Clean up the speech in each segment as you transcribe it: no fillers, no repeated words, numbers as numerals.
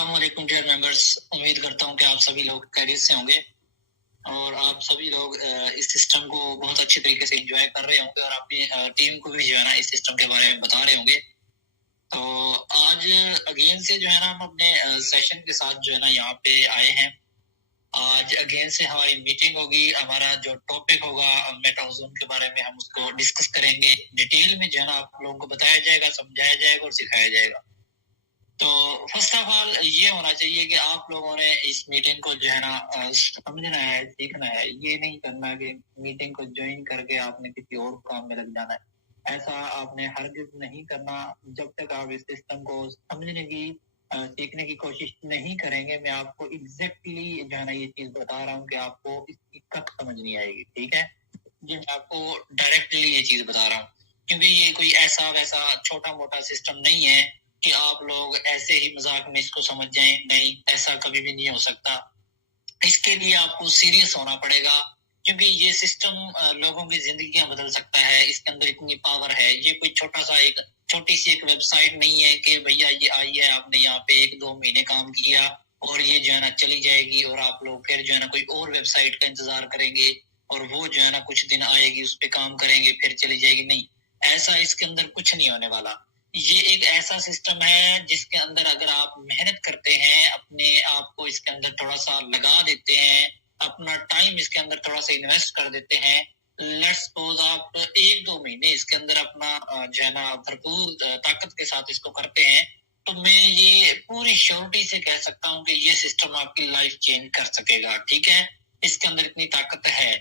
अस्सलाम वालेकुम dear members. उम्मीद करता हूँ कि आप सभी लोग खैरियत से होंगे और आप सभी लोग इस सिस्टम को बहुत अच्छे तरीके से एंजॉय कर रहे होंगे और अपनी टीम को भी जो है ना इस सिस्टम के बारे में बता रहे होंगे। तो आज अगेन से जो है ना हम अपने सेशन के साथ जो है ना यहाँ पे आए हैं। आज अगेन से हमारी मीटिंग होगी। हमारा जो टॉपिक होगा मेटाओजोन के बारे में हम उसको डिस्कस करेंगे। डिटेल में जो है ना आप लोगों को बताया जाएगा, समझाया जाएगा और सिखाया जाएगा। तो फर्स्ट ऑफ ऑल ये होना चाहिए कि आप लोगों ने इस मीटिंग को जो है ना समझना है, सीखना है। ये नहीं करना कि मीटिंग को ज्वाइन करके आपने किसी और काम में लग जाना है। ऐसा आपने हरगिज नहीं करना। जब तक आप इस सिस्टम को समझने की सीखने की कोशिश नहीं करेंगे, मैं आपको एग्जैक्टली जो है ना ये चीज बता रहा हूँ कि आपको इसकी कब समझ नहीं आएगी। ठीक है जी, मैं आपको डायरेक्टली ये चीज बता रहा हूँ क्योंकि ये कोई ऐसा वैसा छोटा मोटा सिस्टम नहीं है कि आप लोग ऐसे ही मजाक में इसको समझ जाएं। नहीं, ऐसा कभी भी नहीं हो सकता। इसके लिए आपको सीरियस होना पड़ेगा क्योंकि ये सिस्टम लोगों की जिंदगियां बदल सकता है। इसके अंदर इतनी पावर है। ये कोई छोटी सी एक वेबसाइट नहीं है कि भैया ये आई है, आपने यहाँ पे 1-2 महीने काम किया और ये जो है ना चली जाएगी और आप लोग फिर जो है ना कोई और वेबसाइट का इंतजार करेंगे और वो जो है ना कुछ दिन आएगी, उस पर काम करेंगे, फिर चली जाएगी। नहीं, ऐसा इसके अंदर कुछ नहीं होने वाला। ये एक ऐसा सिस्टम है जिसके अंदर अगर आप मेहनत करते हैं, अपने आप को इसके अंदर थोड़ा सा लगा देते हैं, अपना टाइम इसके अंदर थोड़ा सा इन्वेस्ट कर देते हैं, लेट्स सपोज आप 1-2 महीने इसके अंदर अपना जो है ना भरपूर ताकत के साथ इसको करते हैं, तो मैं ये पूरी श्योरिटी से कह सकता हूँ कि ये सिस्टम आपकी लाइफ चेंज कर सकेगा। ठीक है, इसके अंदर इतनी ताकत है।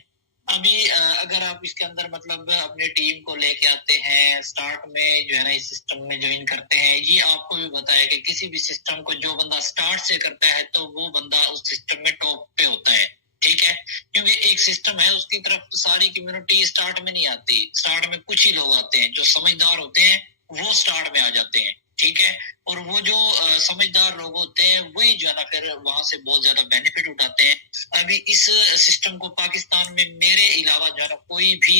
अभी अगर आप इसके अंदर मतलब अपने टीम को लेके आते हैं, स्टार्ट में जो है ना इस सिस्टम में ज्वाइन करते हैं, ये आपको भी बताया कि किसी भी सिस्टम को जो बंदा स्टार्ट से करता है तो वो बंदा उस सिस्टम में टॉप पे होता है। ठीक है, क्योंकि एक सिस्टम है, उसकी तरफ सारी कम्युनिटी स्टार्ट में नहीं आती। स्टार्ट में कुछ ही लोग आते हैं, जो समझदार होते हैं वो स्टार्ट में आ जाते हैं। ठीक है, और वो जो समझदार लोग होते हैं वही जो है ना फिर वहां से बहुत ज्यादा बेनिफिट उठाते हैं। अभी इस सिस्टम को पाकिस्तान में मेरे अलावा जो है ना कोई भी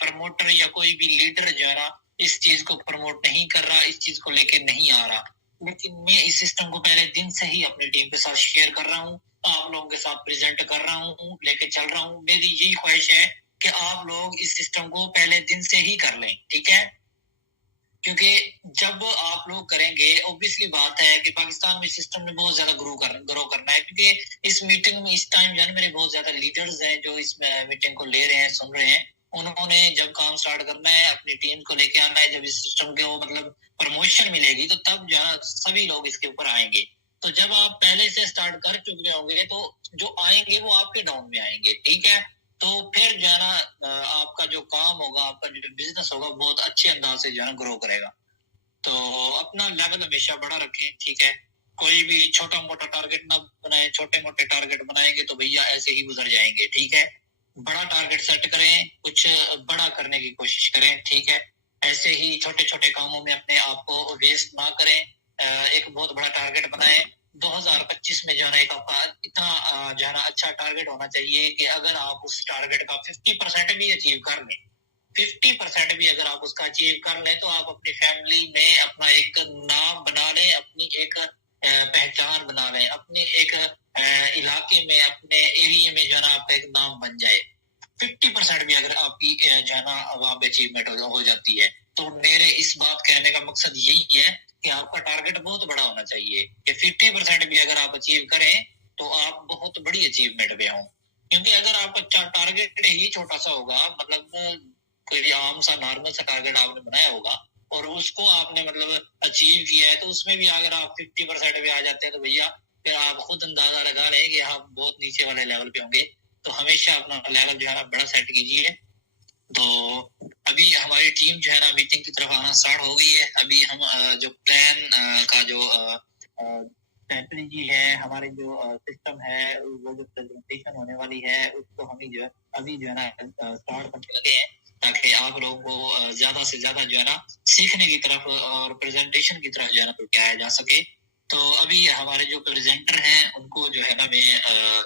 प्रमोटर या कोई भी लीडर जो है ना इस चीज को प्रमोट नहीं कर रहा, इस चीज को लेके नहीं आ रहा। लेकिन मैं इस सिस्टम को पहले दिन से ही अपनी टीम के साथ शेयर कर रहा हूँ, आप लोगों के साथ प्रेजेंट कर रहा हूँ, लेके चल रहा हूँ। मेरी यही ख्वाहिश है कि आप लोग इस सिस्टम को पहले दिन से ही कर लें। ठीक है, क्योंकि जब आप लोग करेंगे, ऑब्वियसली बात है कि पाकिस्तान में सिस्टम में बहुत ज्यादा ग्रो करना है। क्योंकि इस मीटिंग में इस टाइम जो है मेरे बहुत ज्यादा लीडर्स हैं जो इस मीटिंग को ले रहे हैं, सुन रहे हैं। उन्होंने जब काम स्टार्ट करना है, अपनी टीम को लेके आना है, जब इस सिस्टम के वो मतलब प्रमोशन मिलेगी तो तब जो है सभी लोग इसके ऊपर आएंगे। तो जब आप पहले से स्टार्ट कर चुके होंगे तो जो आएंगे वो आपके डाउन में आएंगे। ठीक है, तो फिर जो है ना आपका जो काम होगा, आपका जो बिजनेस होगा, बहुत अच्छे अंदाज से जो है ना ग्रो करेगा। तो अपना लेवल हमेशा बड़ा रखें। ठीक है, कोई भी छोटा मोटा टारगेट ना बनाए। छोटे मोटे टारगेट बनाएंगे तो भैया ऐसे ही गुजर जाएंगे। ठीक है, बड़ा टारगेट सेट करें, कुछ बड़ा करने की कोशिश करें। ठीक है, ऐसे ही छोटे छोटे कामों में अपने आप को वेस्ट ना करें। एक बहुत बड़ा टारगेट बनाएं। 2025 में जो है ना एक आपका इतना जो है ना अच्छा टारगेट होना चाहिए कि अगर आप उस टारगेट का 50% भी अचीव कर लें, 50% भी अगर आप उसका अचीव कर लें तो आप अपनी फैमिली में अपना एक नाम बना लें, अपनी एक पहचान बना लें, अपने एक इलाके में, अपने एरिया में जो है ना आपका एक नाम बन जाए। 50% भी अगर आपकी जो है ना वहां पे अचीवमेंट हो जाती है, तो मेरे इस बात कहने का मकसद यही है कि आपका टारगेट बहुत बड़ा होना चाहिए कि 50% भी अगर आप अचीव करें तो आप बहुत बड़ी अचीवमेंट पे हों। क्योंकि अगर आपका टारगेट ही छोटा सा होगा, मतलब कोई आम सा नॉर्मल सा टारगेट आपने बनाया होगा और उसको आपने मतलब अचीव किया है, तो उसमें भी अगर आप 50% पे आ जाते हैं तो भैया फिर आप खुद अंदाजा लगा रहे हैं कि आप बहुत नीचे वाले लेवल पे होंगे। तो हमेशा अपना लेवल जो है ना बड़ा सेट कीजिए। तो अभी हमारी टीम जो है ना मीटिंग की तरफ आना स्टार्ट हो गई है। अभी हम जो प्लान का जो स्ट्रेटजी है, हमारे जो सिस्टम है, वो जो प्रेजेंटेशन होने वाली है, उसको हम ही जो है अभी जो है ना स्टार्ट करने लगे हैं, ताकि आप लोगों को ज्यादा से ज्यादा जो है ना सीखने की तरफ और प्रेजेंटेशन की तरफ जो है ना प्रक्रिया जा सके। तो अभी हमारे जो प्रेजेंटर हैं उनको जो है ना मैं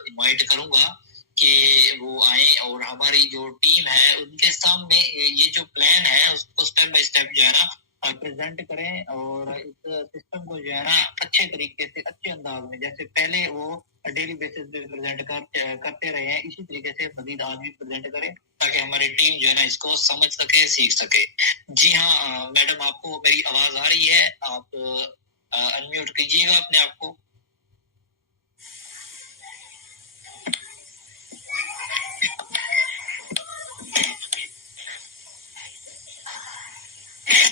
इनवाइट करूंगा कि वो आए और हमारी जो टीम है उनके सामने ये जो प्लान है उसको स्टेप बाय स्टेप जो है ना प्रेजेंट करें और इस सिस्टम को जो है ना अच्छे तरीके से, अच्छे अंदाज में, जैसे पहले वो डेली बेसिस पे प्रेजेंट करते रहे हैं, इसी तरीके से मजीद आज भी प्रेजेंट करें ताकि हमारी टीम जो है ना इसको समझ सके, सीख सके। जी हाँ मैडम, आपको मेरी आवाज आ रही है? आप अनम्यूट कीजिएगा अपने आप को।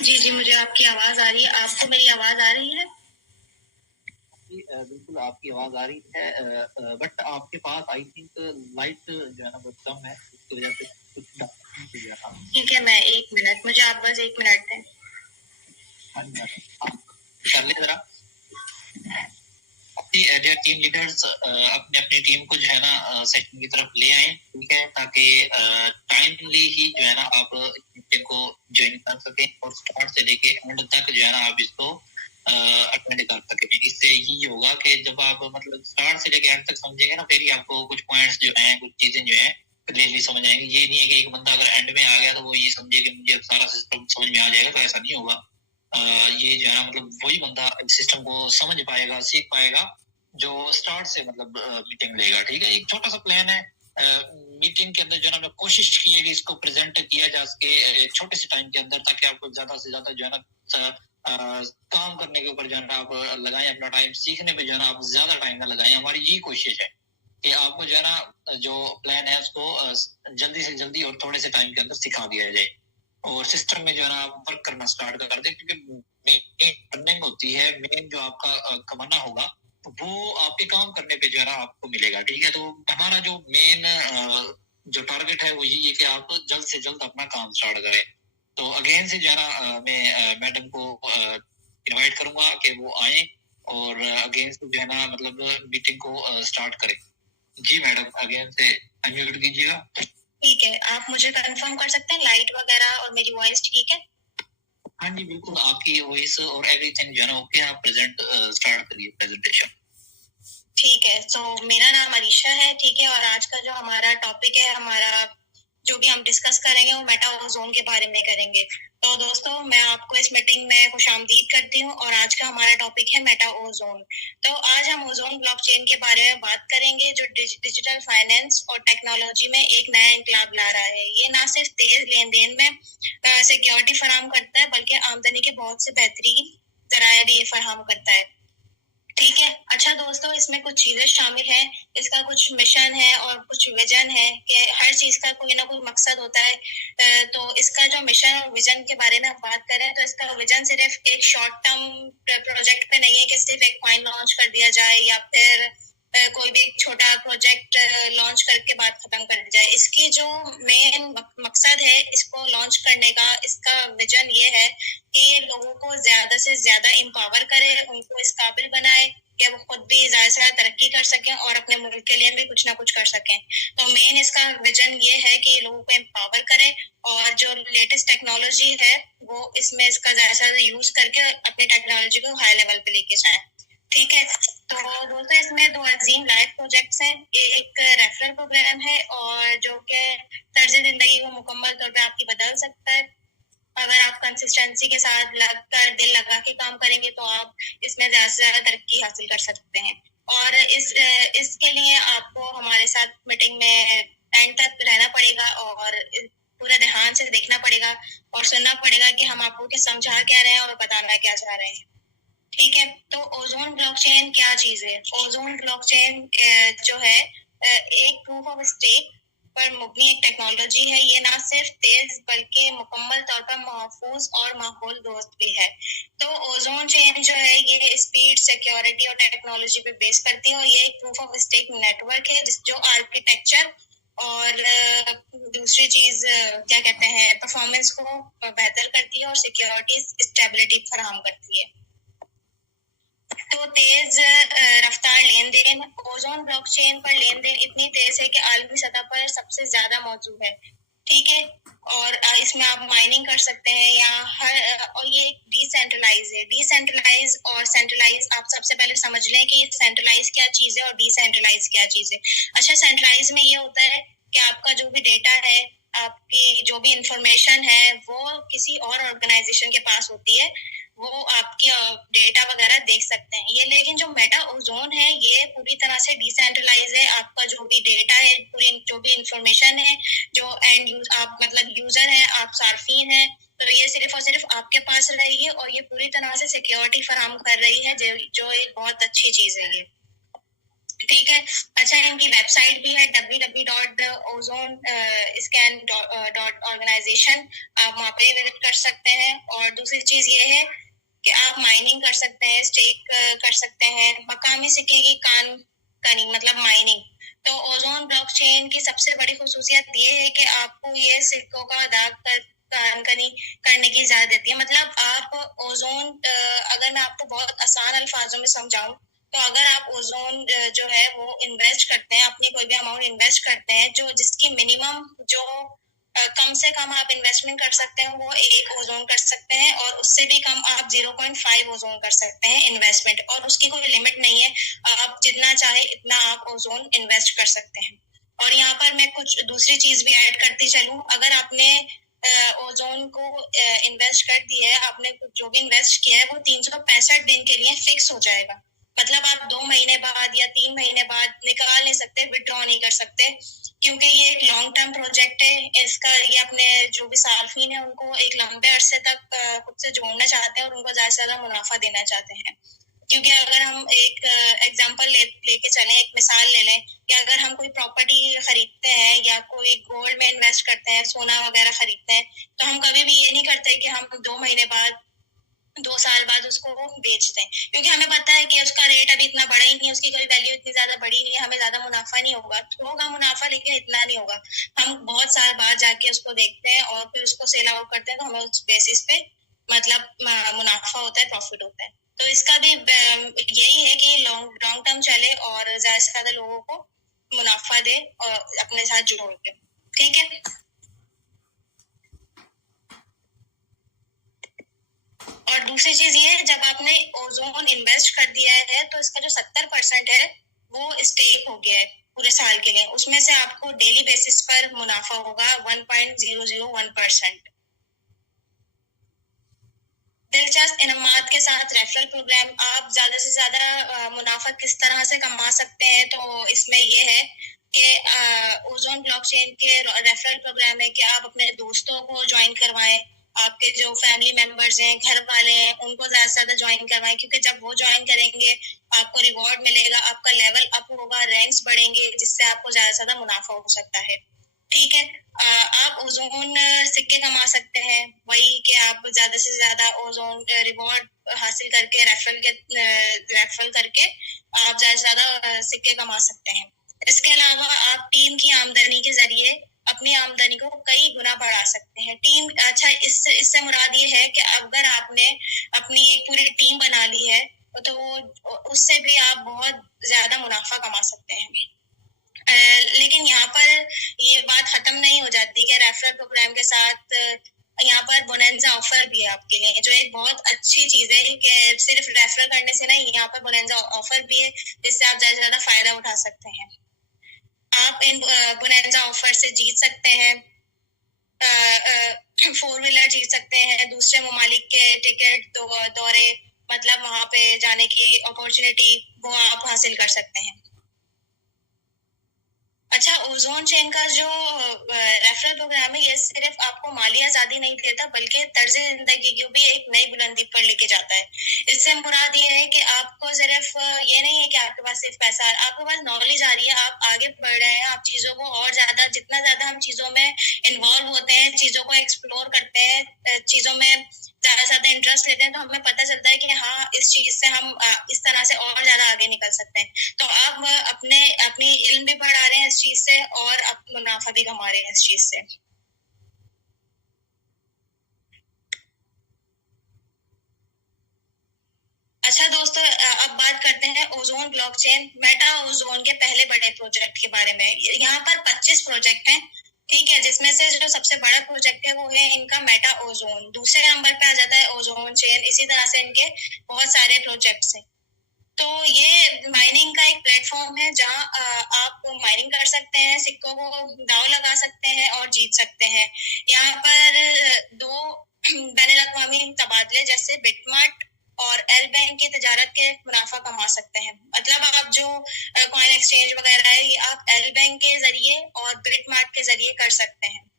जी जी, मुझे आपकी आवाज आ रही है। आपको मेरी आवाज आ रही है? बिल्कुल आपकी आवाज आ रही है, बट आपके पास आई थिंक लाइट जो है ना बहुत कम है, इसकी वजह से कुछ ठीक है, मैं 1 मिनट, मुझे आप बस 1 मिनट दें। हाँ जी मैडम, कर ले जरा। एज टीम लीडर्स अपने अपनी टीम को जो है ना सेशन की तरफ ले आए, ठीक है, ताकि टाइमली ही जो है ना आप मीटिंग को ज्वाइन कर सकें और स्टार्ट से लेके एंड तक जो है ना आप इसको अटेंड कर सकें। इससे ये होगा कि जब आप मतलब स्टार्ट से लेके एंड तक समझेंगे ना, फिर ही आपको कुछ पॉइंट्स जो हैं, कुछ चीजें जो हैं क्लियरली समझ आएंगी। ये नहीं है कि एक बंदा अगर एंड में आ गया तो वो ये समझे कि मुझे सारा सिस्टम समझ में आ जाएगा, तो ऐसा नहीं होगा। ये जो है ना मतलब वही बंदा सिस्टम को समझ पाएगा, सीख पाएगा जो स्टार्ट से मतलब मीटिंग लेगा। ठीक है, एक छोटा सा प्लान है मीटिंग के अंदर जो है ना कोशिश की है कि इसको प्रेजेंट किया जा सके छोटे से टाइम के अंदर, ताकि आपको ज्यादा से ज्यादा जो है ना काम करने के ऊपर जो है ना आप लगाएं अपना टाइम, सीखने पे जो है ना आप ज्यादा टाइम ना लगाएं। हमारी यही कोशिश है कि आपको जो है ना जो प्लान है उसको जल्दी से जल्दी और थोड़े से टाइम के अंदर सिखा दिया जाए और सिस्टम में जो है ना आप वर्क करना स्टार्ट कर दें, क्योंकि मेन अर्निंग होती है, मेन जो आपका कमाना होगा वो आपके काम करने पे जो है ना आपको मिलेगा। ठीक है, तो हमारा जो मेन जो टारगेट है वो यही है कि आप जल्द से जल्द अपना काम स्टार्ट करें। तो अगेन से जो है ना मैं मैडम को इनवाइट करूंगा कि वो आए और अगेन से जो है ना मतलब मीटिंग को स्टार्ट करें। जी मैडम, अगेन से अनम्यूट कीजिएगा। ठीक है, आप मुझे कंफर्म कर सकते हैं लाइट वगैरह और मेरी वॉइस ठीक है? हाँ जी बिल्कुल, आपकी वॉइस और एवरीथिंग जो है ना ओके। आप प्रेजेंट स्टार्ट करिए प्रेजेंटेशन। ठीक है, तो मेरा नाम अरीशा है, ठीक है, और आज का जो हमारा टॉपिक है, हमारा जो भी हम डिस्कस करेंगे वो मेटा ओजोन के बारे में करेंगे। तो दोस्तों, मैं आपको इस मीटिंग में खुशामदीद करती हूँ और आज का हमारा टॉपिक है मेटा ओजोन। तो आज हम ओजोन ब्लॉकचेन के बारे में बात करेंगे, जो डिजिटल फाइनेंस और टेक्नोलॉजी में एक नया इंकलाब ला रहा है। ये ना सिर्फ तेज लेन देन में सिक्योरिटी फराहम करता है, बल्कि आमदनी के बहुत से बेहतरीन जराया भी फराहम करता है। ठीक है, अच्छा दोस्तों, इसमें कुछ चीजें शामिल हैं, इसका कुछ मिशन है और कुछ विजन है कि हर चीज का कोई ना कोई मकसद होता है। तो इसका जो मिशन और विजन के बारे में हम बात करें तो इसका विजन सिर्फ एक शॉर्ट टर्म प्रोजेक्ट पे नहीं है कि सिर्फ एक कॉइन लॉन्च कर दिया जाए या फिर कोई भी एक छोटा प्रोजेक्ट लॉन्च करके बात खत्म कर दी जाए। इसकी जो मेन मकसद है इसको लॉन्च करने का, इसका विजन ये है कि ये लोगों को ज्यादा से ज्यादा एम्पावर करे, उनको इस काबिल बनाए कि वो खुद भी ज्यादा से ज्यादा तरक्की कर सकें और अपने मुल्क के लिए भी कुछ ना कुछ कर सकें। तो मेन इसका विजन ये है कि लोगों को एम्पावर करे और जो लेटेस्ट टेक्नोलॉजी है वो इसमें इसका ज्यादा से ज्यादा यूज करके अपनी टेक्नोलॉजी को हाई लेवल पे लेके जाए। ठीक है, तो दोस्तों इसमें 2 अजीम लाइफ प्रोजेक्ट्स हैं। एक रेफरल प्रोग्राम है और जो कि तर्ज जिंदगी को मुकम्मल तौर पे आपकी बदल सकता है। अगर आप कंसिस्टेंसी के साथ लगकर दिल लगा के काम करेंगे तो आप इसमें ज्यादा से ज्यादा तरक्की हासिल कर सकते हैं। और इसके लिए आपको हमारे साथ मीटिंग में एंड तक रहना पड़ेगा और पूरा ध्यान से देखना पड़ेगा और सुनना पड़ेगा कि हम आपको क्या समझा क्या रहे हैं और बताना क्या चाह रहे हैं। ठीक है, तो ओजोन ब्लॉकचेन क्या चीज है? ओजोन ब्लॉकचेन जो है एक प्रूफ ऑफ स्टेक पर मुबनी एक टेक्नोलॉजी है। ये ना सिर्फ तेज बल्कि मुकम्मल तौर पर महफूज और माहौल दोस्त भी है। तो ओजोन चेन जो है ये स्पीड, सिक्योरिटी और टेक्नोलॉजी पे बेस करती है और ये एक प्रूफ ऑफ स्टेक नेटवर्क है जो आर्किटेक्चर और दूसरी चीज क्या कहते हैं, परफॉर्मेंस को बेहतर करती है और सिक्योरिटी स्टेबिलिटी फराहम करती है। तो तेज रफ्तार लेन देन, ओजोन ब्लॉकचेन पर लेन देन इतनी तेज है कि आलमी सतह पर सबसे ज्यादा मौजूद है। ठीक है, और इसमें आप माइनिंग कर सकते हैं या और ये डिसेंट्रलाइज है। डिसेंट्रलाइज और सेंट्रलाइज, आप सबसे पहले समझ लें कि सेंट्रलाइज क्या चीज है और डिसेंट्रलाइज क्या चीज है। अच्छा, सेंट्रलाइज में ये होता है कि आपका जो भी डेटा है आपकी जो भी इंफॉर्मेशन है वो किसी और ऑर्गेनाइजेशन के पास होती है, वो आपकी डेटा वगैरह देख सकते हैं ये। लेकिन जो मेटा ओजोन है ये पूरी तरह से डिसेंट्रलाइज है। आपका जो भी डेटा है, पूरी जो भी इंफॉर्मेशन है, जो आप मतलब यूजर है, आप सार्फिन है, तो ये सिर्फ और सिर्फ आपके पास रहेगी और ये पूरी तरह से सिक्योरिटी फराहम कर रही है, जो एक बहुत अच्छी चीज है ये। ठीक है। अच्छा, इनकी वेबसाइट भी है www.ozone-scan.organization, आप वहाँ पे विजिट कर सकते हैं। और दूसरी चीज ये है कि आप माइनिंग कर सकते हैं, स्टेक कर सकते हैं, मकामी सिक्के की कानी मतलब माइनिंग। तो ओजोन ब्लॉकचेन की सबसे बड़ी खुसूसियत ये है कि आपको ये सिक्कों का करने की इजाजत देती है। मतलब आप ओजोन, अगर मैं आपको बहुत आसान अल्फाजों में समझाऊं, तो अगर आप ओजोन जो है वो इन्वेस्ट करते हैं, अपनी कोई भी अमाउंट इन्वेस्ट करते हैं, जो जिसकी मिनिमम जो कम से कम आप इन्वेस्टमेंट कर सकते हैं वो 1 ओजोन कर सकते हैं, और उससे भी कम आप 0.5 ओजोन कर सकते हैं इन्वेस्टमेंट, और उसकी कोई लिमिट नहीं है। आप जितना चाहे इतना आप ओजोन इन्वेस्ट कर सकते हैं। और यहाँ पर मैं कुछ दूसरी चीज भी ऐड करती चलूं। अगर आपने ओजोन को इन्वेस्ट कर दिया है, आपने जो भी इन्वेस्ट किया है वो 365 दिन के लिए फिक्स हो जाएगा। मतलब आप 2 महीने बाद या 3 महीने बाद निकाल नहीं सकते, विड्रॉ नहीं कर सकते, क्योंकि ये एक लॉन्ग टर्म प्रोजेक्ट है। इसका ये अपने जो भी सार्फिन है उनको एक लंबे अरसे तक खुद से जोड़ना चाहते हैं और उनको ज्यादा से ज्यादा मुनाफा देना चाहते हैं। क्योंकि अगर हम एक एग्जांपल लेके चलें, एक मिसाल ले लें कि अगर हम कोई प्रॉपर्टी खरीदते हैं या कोई गोल्ड में इन्वेस्ट करते हैं, सोना वगैरह खरीदते हैं, तो हम कभी भी ये नहीं करते कि हम 2 महीने बाद, 2 साल बाद उसको बेचते हैं, क्योंकि हमें पता है कि उसका रेट अभी इतना बढ़ा ही नहीं है, उसकी कोई वैल्यू इतनी ज्यादा बढ़ी नहीं है, हमें ज्यादा मुनाफा नहीं होगा मुनाफा, लेकिन इतना नहीं होगा। हम बहुत साल बाद जाके उसको देखते हैं और फिर उसको सेल आउट करते हैं, तो हमें उस बेसिस पे मतलब मुनाफा होता है, प्रॉफिट होता है। तो इसका भी यही है कि लॉन्ग टर्म चले और ज्यादा से ज्यादा लोगों को मुनाफा दे और अपने साथ जोड़ के। ठीक है। और दूसरी चीज ये है, जब आपने ओजोन इन्वेस्ट कर दिया है तो इसका जो 70% है वो स्टेक हो गया है पूरे साल के लिए, उसमें से आपको डेली बेसिस पर मुनाफा होगा 1.001%। दिलचस्प इनामात के साथ रेफरल प्रोग्राम, आप ज्यादा से ज्यादा मुनाफा किस तरह से कमा सकते हैं, तो इसमें ये है कि ओजोन ब्लॉकचेन के रेफरल प्रोग्राम है कि आप अपने दोस्तों को ज्वाइन करवाएं, आपके जो फैमिली मेंबर्स हैं, घर वाले हैं, उनको ज्यादा से ज्यादा ज्वाइन करवाएं, क्योंकि जब वो ज्वाइन करेंगे आपको रिवॉर्ड मिलेगा, आपका लेवल अप होगा, रैंक्स बढ़ेंगे, जिससे आपको ज्यादा से ज्यादा मुनाफा हो सकता है। ठीक है। आप ओजोन सिक्के कमा सकते हैं, वही कि आप ज्यादा से ज्यादा ओजोन रिवॉर्ड हासिल करके रेफरल करके आप ज्यादा से ज्यादा सिक्के कमा सकते हैं। इसके अलावा आप टीम की आमदनी के जरिए अपनी आमदनी को कई गुना बढ़ा सकते हैं। टीम, अच्छा, इससे मुराद ये है कि अगर आपने अपनी एक पूरी टीम बना ली है तो उससे भी आप बहुत ज्यादा मुनाफा कमा सकते हैं। लेकिन यहाँ पर ये बात खत्म नहीं हो जाती कि रेफरल प्रोग्राम के साथ यहाँ पर बोनेंजा ऑफर भी है आपके लिए, जो एक बहुत अच्छी चीज है कि सिर्फ रेफरल करने से नहीं, यहाँ पर बोनेंजा ऑफर भी है जिससे आप ज्यादा से ज्यादा फायदा उठा सकते हैं। आप इन बोनेंजा ऑफर से जीत सकते हैं, 4 व्हीलर जीत सकते हैं, दूसरे ममालिक के टिकट, दौरे, मतलब वहां पे जाने की अपॉर्चुनिटी वो आप हासिल कर सकते हैं। अच्छा, ओजोन चेन का जो रेफरल प्रोग्राम है ये सिर्फ आपको माली आजादी नहीं देता, बल्कि तर्ज जिंदगी को भी एक नई बुलंदी पर लेके जाता है। इससे मुराद ये है कि आपको सिर्फ ये नहीं है कि आपके पास सिर्फ पैसा, आपके पास नॉलेज आ रही है, आप आगे बढ़ रहे हैं, आप चीजों को और ज्यादा, जितना ज्यादा हम चीजों में इन्वॉल्व होते हैं, चीजों को एक्सप्लोर करते हैं, चीजों में ज्यादा ज्यादा इंटरेस्ट लेते हैं, तो हमें पता चलता है कि हाँ, इस चीज से हम इस तरह से और ज्यादा आगे निकल सकते हैं। तो आप अपनी इल्म भी बढ़ा रहे हैं इस चीज से और मुनाफा भी कमा रहे हैं इस चीज से। अच्छा दोस्तों, अब बात करते हैं ओजोन ब्लॉकचेन मेटा ओजोन के पहले बड़े प्रोजेक्ट के बारे में। यहाँ पर 25 प्रोजेक्ट हैं, ठीक है, जिसमें से जो सबसे बड़ा प्रोजेक्ट है वो है इनका मेटा ओजोन। दूसरे नंबर पे आ जाता है ओजोन चेन, इसी तरह से इनके बहुत सारे प्रोजेक्ट्स हैं। तो ये माइनिंग का एक प्लेटफॉर्म है जहाँ आप माइनिंग कर सकते हैं, सिक्कों को दांव लगा सकते हैं और जीत सकते हैं। यहाँ पर दो बैनुल अक़वामी तबादले जैसे बिटमार्ट और एल बैंक की तजारत के मुनाफा कमा सकते हैं। मतलब आप जो कॉइन एक्सचेंज वगैरह है ये आप एल बैंक के जरिए और बिटमार्ट के जरिए कर सकते हैं।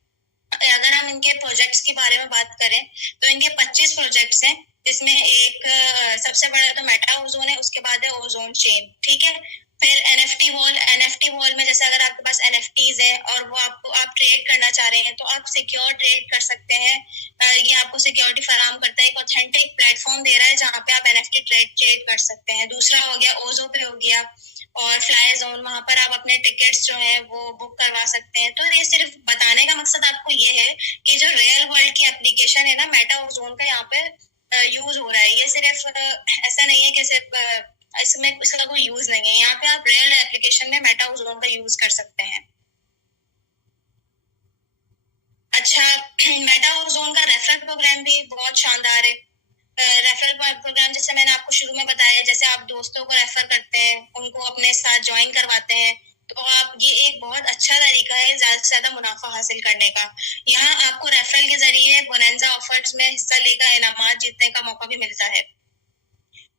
अगर हम इनके प्रोजेक्ट्स के बारे में बात करें तो इनके 25 प्रोजेक्ट्स हैं, जिसमें एक सबसे बड़ा तो मेटा ओजोन है, उसके बाद है ओजोन चेन, ठीक है। फिर एनएफटी वॉल में जैसे अगर आपके पास एनएफटीज है और वो आपको आप ट्रेड करना चाह रहे हैं तो आप सिक्योर ट्रेड कर सकते हैं। ये आपको सिक्योरिटी फराहम करता है, एक ऑथेंटिक प्लेटफॉर्म दे रहा है जहाँ पे आप एनएफटी ट्रेड कर सकते हैं। दूसरा हो गया ओजो पे हो गया, और फ्लाई जोन, वहां पर आप अपने टिकट्स जो हैं वो बुक करवा सकते हैं। तो ये सिर्फ बताने का मकसद आपको ये है कि जो रियल वर्ल्ड की एप्लीकेशन है ना मेटा ओजोन का यहाँ पे यूज हो रहा है। ये सिर्फ ऐसा नहीं है कि सिर्फ इसमें इसका कोई यूज नहीं है, यहाँ पे आप रियल एप्लीकेशन में मेटा ओजोन का यूज कर सकते हैं। अच्छा, मेटा ओजोन का रेफरल प्रोग्राम भी बहुत शानदार है। रेफरल प्रोग्राम जैसे मैंने आपको शुरू में बताया, जैसे आप दोस्तों को रेफर करते हैं, उनको अपने साथ ज्वाइन करवाते हैं, तो आप ये एक बहुत अच्छा तरीका है ज्यादा से ज्यादा मुनाफा हासिल करने का। यहाँ आपको रेफरल के जरिए बोनंजा ऑफर्स में हिस्सा लेकर इनामात जीतने का मौका भी मिलता है।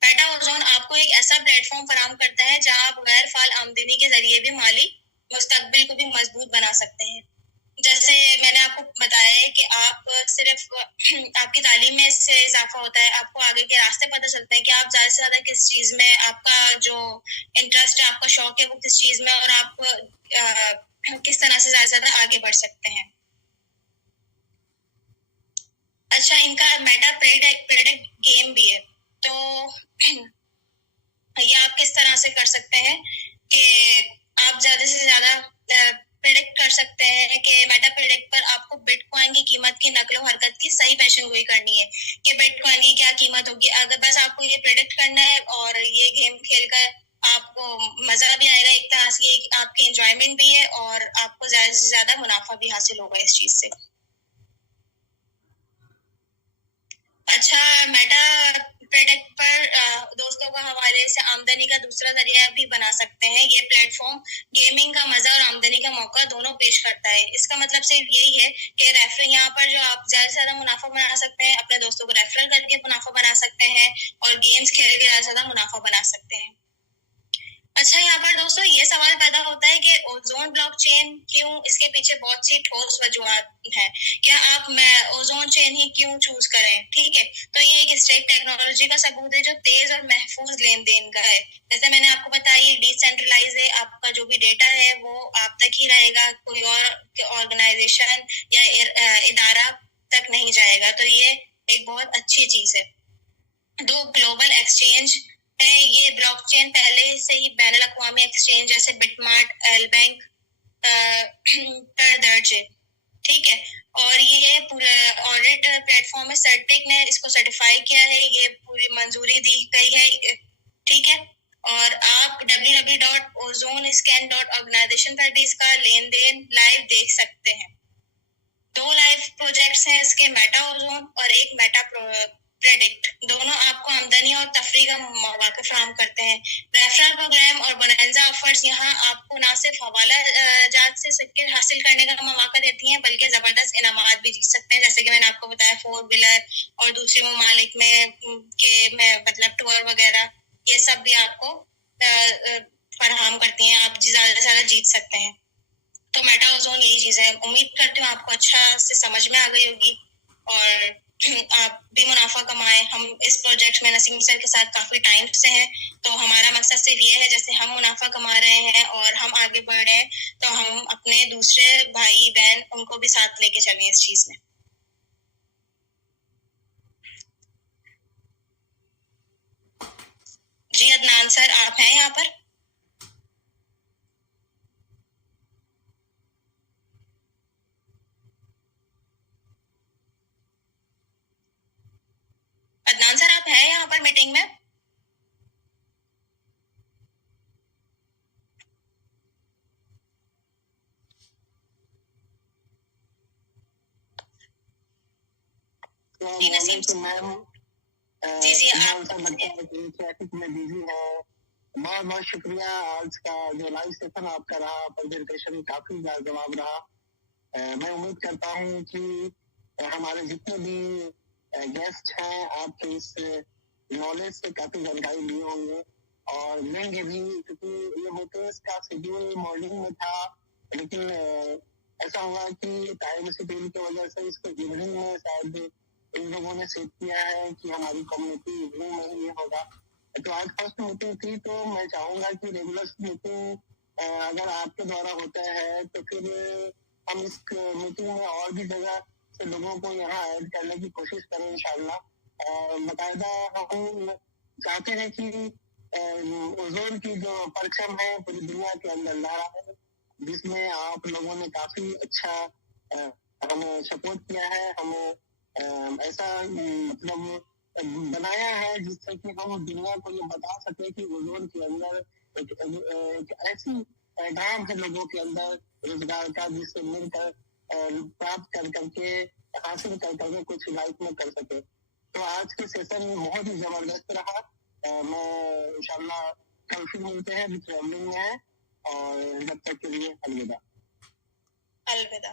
मेटा ओजोन आपको एक ऐसा प्लेटफॉर्म फराहम करता है जहाँ आप गैर फाल आमदनी के जरिए भी माली मुस्तकबिल को भी मजबूत बना सकते हैं। जैसे मैंने आपको बताया है कि आप सिर्फ आपकी तालीम में इससे इजाफा होता है, आपको आगे के रास्ते पता चलते हैं कि आप ज्यादा से ज्यादा किस चीज में आपका जो इंटरेस्ट है, आपका शौक है वो किस चीज में, और आप किस तरह से ज्यादा से ज्यादा आगे बढ़ सकते हैं। अच्छा, इनका मेटा प्रेडिक्ट गेम भी है, तो ये आप किस तरह से कर सकते हैं कि आप ज्यादा से ज्यादा प्रिडिक्ट कर सकते हैं कि मेटा प्रिडिक्ट पर आपको बिटकॉइन की कीमत की नकलो हरकत की सही पेशन गोई करनी है कि बिटकॉइन की क्या कीमत होगी। अगर बस आपको ये प्रिडिक्ट करना है और ये गेम खेलकर आपको मजा भी आएगा, एक तरह से ये आपकी एंजॉयमेंट भी है और आपको ज्यादा से ज्यादा मुनाफा भी हासिल होगा इस चीज से। अच्छा, मेटा प्रोडक्ट पर दोस्तों का हवाले से आमदनी का दूसरा जरिया भी बना सकते हैं। ये प्लेटफॉर्म गेमिंग का मजा और आमदनी का मौका दोनों पेश करता है। इसका मतलब सिर्फ यही है कि रेफर यहाँ पर जो आप ज्यादा से ज्यादा मुनाफा बना सकते हैं, अपने दोस्तों को रेफरल करके मुनाफा बना सकते हैं और गेम्स खेल के ज्यादा से ज्यादा मुनाफा बना सकते हैं। अच्छा, यहाँ पर दोस्तों ये सवाल पैदा होता है कि ओजोन ब्लॉकचेन क्यों, इसके पीछे बहुत सी ठोस वजूहत है। क्या आप ओजोन चेन ही क्यों चूज करें? ठीक है, तो ये एक स्टेक टेक्नोलॉजी का सबूत है जो तेज और महफूज लेन देन का है। जैसे मैंने आपको बताया ये डिसेंट्रलाइज है, आपका जो भी डेटा है वो आप तक ही रहेगा, कोई और ऑर्गेनाइजेशन या इदारा तक नहीं जाएगा। तो ये एक बहुत अच्छी चीज है। दो ग्लोबल एक्सचेंज है, ये ब्लॉकचेन पहले से ही बैनुल अक़वामी एक्सचेंज जैसे बिटमार्ट, एल बैंक पर दर्ज है, ठीक है। और ये पूरा ऑडिट प्लेटफॉर्म है, सर्टिक ने इसको सर्टिफाई किया है, ये पूरी मंजूरी दी गई है, ठीक है। और आप www.ozonscan.organization पर भी इसका लेन देन लाइव देख सकते हैं। दो लाइव प्रोजेक्ट्स हैं इसके, मेटा ओजोन और एक मेटा प्रेडिक्ट। दोनों आपको आमदनी और तफरीह का मौका फराहम करते हैं। रेफरल प्रोग्राम और बोनंजा ऑफर्स यहाँ आपको न सिर्फ हवाला जात से सिक्के हासिल करने का मौका देती हैं, बल्कि जबरदस्त इनामात भी जीत सकते हैं। जैसे कि मैंने आपको बताया 4 व्हीलर और दूसरे ममालिक में मतलब टूर वगैरह, ये सब भी आपको फराहम करती हैं, आप ज्यादा से ज्यादा जीत सकते हैं। तो मेटा ओजोन यही चीज है। उम्मीद करती हूँ आपको अच्छा से समझ में आ गई होगी और आप भी मुनाफा कमाए। हम इस प्रोजेक्ट में नसीम सर के साथ काफी टाइम से हैं, तो हमारा मकसद सिर्फ ये है जैसे हम मुनाफा कमा रहे हैं और हम आगे बढ़ रहे हैं, तो हम अपने दूसरे भाई बहन उनको भी साथ लेके चलें इस चीज में। जी अदनान सर, आप हैं यहाँ पर? अदनान सर, आप हैं यहाँ पर मीटिंग में? जी नसीम जी आप लगता है कि ट्रैफिक में बिजी है। बहुत बहुत शुक्रिया। आज का जो लाइव सेशन आपका रहा, प्रेजेंटेशन काफी लाजवाब रहा। मैं उम्मीद करता हूँ कि हमारे जितने भी गेस्ट हैं आपके इस नॉलेज से काफी जानकारी लिए होंगे और लेंगे भी, क्योंकि ये होटल्स का शेड्यूल मॉर्निंग में था, लेकिन ऐसा हुआ कि टाइम शेड्यूल की वजह से इसको इवनिंग में शायद इन लोगों ने सेट किया है कि हमारी कम्युनिटी इवनिंग में ही ये होगा। तो आज फर्स्ट मीटिंग थी, तो मैं चाहूंगा कि रेगुलर मीटिंग अगर आपके द्वारा होता है तो फिर हम इस मीटिंग में और भी जगह से लोगों को यहाँ ऐड करने की कोशिश करें इंशाल्लाह। बाकायदा हम चाहते हैं कि ओजोन की जो परचम है पूरी दुनिया के अंदर ला रहा है, जिसमें आप लोगों ने काफी अच्छा हमें सपोर्ट किया है, हमें ऐसा मतलब बनाया है जिससे कि हम दुनिया को ये बता सके कि ओजोन के अंदर एक ऐसी पैगाम है लोगों के अंदर रोजगार का, जिससे मिलकर प्राप्त कर करके हासिल कर करके कुछ लाइफ में कर सके। तो आज के सेशन बहुत ही जबरदस्त रहा। मैं इंशाल्लाह कल फिर मिलते हैं, ट्रैवलिंग में है, और जब तक के लिए अलविदा। अलविदा।